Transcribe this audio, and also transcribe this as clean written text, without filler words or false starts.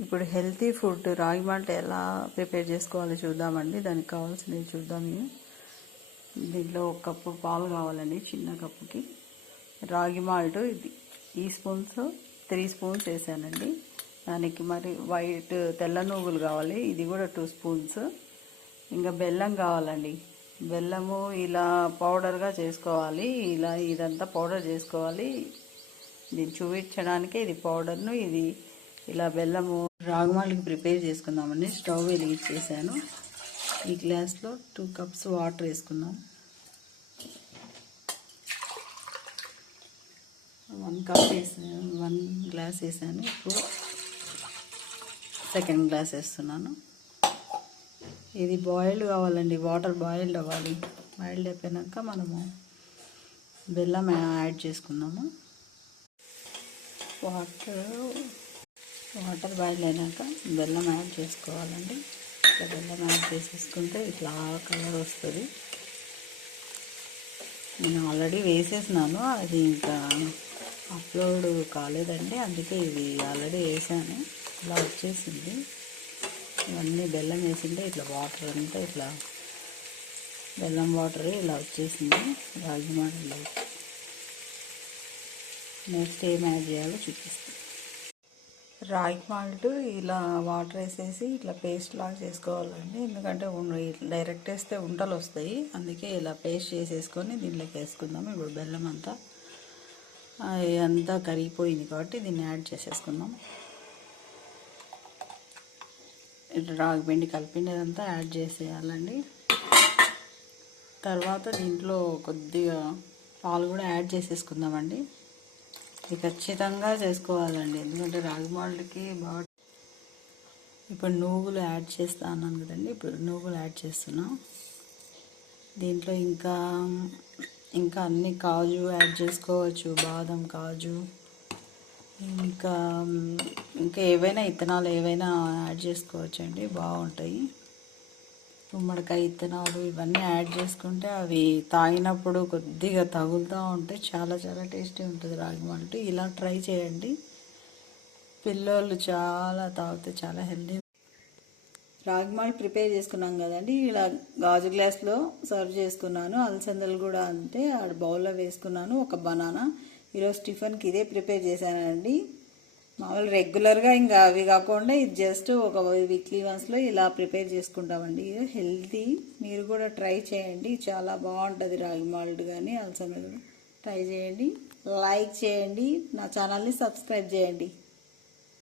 ఇప్పుడు healthy food రాగి malt ఎలా ప్రిపేర్ చేసుకోవాలో చూద్దామండి. దానికి కావాల్సినవి చూద్దాం. దీంట్లో 1 కప్పు పాలు కావాలండి, చిన్న కప్పుకి. రాగి మాల్ట్ ఈ స్పూన్స్ 3 స్పూన్స్ వేసానండి. దానికి మరి వైట్ తెల్ల నువ్వులు కావాలి, ఇది కూడా 2 స్పూన్స్. ఇంకా బెల్లం కావాలండి. బెల్లము ఇలా పౌడర్గా చేసుకోవాలి. ఇలా ఇదంతా పౌడర్ చేసుకోవాలి. దీన్ని చూపించడానికే ఇది పౌడర్ను, ఇది ఇలా బెల్లము. రాగి మాల్ట్కి ప్రిపేర్ చేసుకుందామండి. స్టవ్ వెలిగించేసాను. ఈ గ్లాస్లో 2 కప్స్ వాటర్ వేసుకుందాం. 1 కప్ వేసాను, 1 గ్లాస్ వేసాను. ఇప్పుడు సెకండ్ గ్లాస్ వేస్తున్నాను. ఇది బాయిల్డ్ కావాలండి, వాటర్ బాయిల్డ్ అవ్వాలి. బాయిల్డ్ అయిపోయాక మనము బెల్లం యాడ్ చేసుకుందాము. వాటర్ బాయిల్ అయినాక బెల్లం యాడ్ చేసుకోవాలండి. ఇట్లా బెల్లం యాడ్ చేసేసుకుంటే ఇట్లా కలర్ వస్తుంది. నేను ఆల్రెడీ వేసేసినాను, అది ఇంకా అప్లోడ్ కాలేదండి, అందుకే ఇది ఆల్రెడీ వేసాను. ఇలా వచ్చేసింది. ఇవన్నీ బెల్లం వేసింటే ఇట్లా వాటర్ అంతా ఇట్లా బెల్లం వాటర్ ఇలా వచ్చేసింది రాగి మాల్ట్లో. నెక్స్ట్ ఏం యాడ్ చేయాలో చూపిస్తాను. రాగి మాల్ట్ ఇలా వాటర్ వేసేసి ఇట్లా పేస్ట్ లాగా చేసుకోవాలండి. ఎందుకంటే డైరెక్ట్ వేస్తే ఉంటలు వస్తాయి, అందుకే ఇలా పేస్ట్ చేసేసుకొని దీంట్లోకి వేసుకుందాం. ఇప్పుడు బెల్లం అంతా కరిగిపోయింది కాబట్టి దీన్ని యాడ్ చేసేసుకుందాం. ఇట్లా రాగి పిండి కలిపినదంతా యాడ్ చేసేయాలండి. తర్వాత దీంట్లో కొద్దిగా పాలు కూడా యాడ్ చేసేసుకుందామండి. ఇది ఖచ్చితంగా చేసుకోవాలండి, ఎందుకంటే రాగి మాల్ట్కి బాగా. ఇప్పుడు నువ్వులు యాడ్ చేస్తా అన్నాను కదండి, ఇప్పుడు నువ్వులు యాడ్ చేస్తున్నాం. దీంట్లో ఇంకా అన్ని కాజు యాడ్ చేసుకోవచ్చు, బాదం, కాజు, ఇంకా ఏవైనా ఇత్తనాలు ఏవైనా యాడ్ చేసుకోవచ్చండి, బాగుంటాయి. గుమ్మడికాయ ఇత్తనాలు ఇవన్నీ యాడ్ చేసుకుంటే అవి తాగినప్పుడు కొద్దిగా తగులుతూ ఉంటే చాలా చాలా టేస్టీ ఉంటుంది రాగి మాల్ట్. ఇలా ట్రై చేయండి, పిల్లలు చాలా తాగితే చాలా హెల్తీ. రాగి మాల్ట్ ప్రిపేర్ చేసుకున్నాం కదండి, ఇలా గాజు గ్లాస్లో సర్వ్ చేసుకున్నాను. అలసందలు కూడా అంతే, ఆ బౌల్లో వేసుకున్నాను. ఒక బనానా. ఈరోజు టిఫిన్కి ఇదే ప్రిపేర్ చేశానండి. మామూలు రెగ్యులర్గా ఇంకా అవి కాకుండా ఇది జస్ట్ ఒక వీక్లీ వన్స్లో ఇలా ప్రిపేర్ చేసుకుంటామండి. ఇది హెల్తీ, మీరు కూడా ట్రై చేయండి, చాలా బాగుంటుంది. రాగి మాల్ట్ కానీ అలసందలు ట్రై చేయండి, లైక్ చేయండి, నా ఛానల్ని సబ్స్క్రైబ్ చేయండి.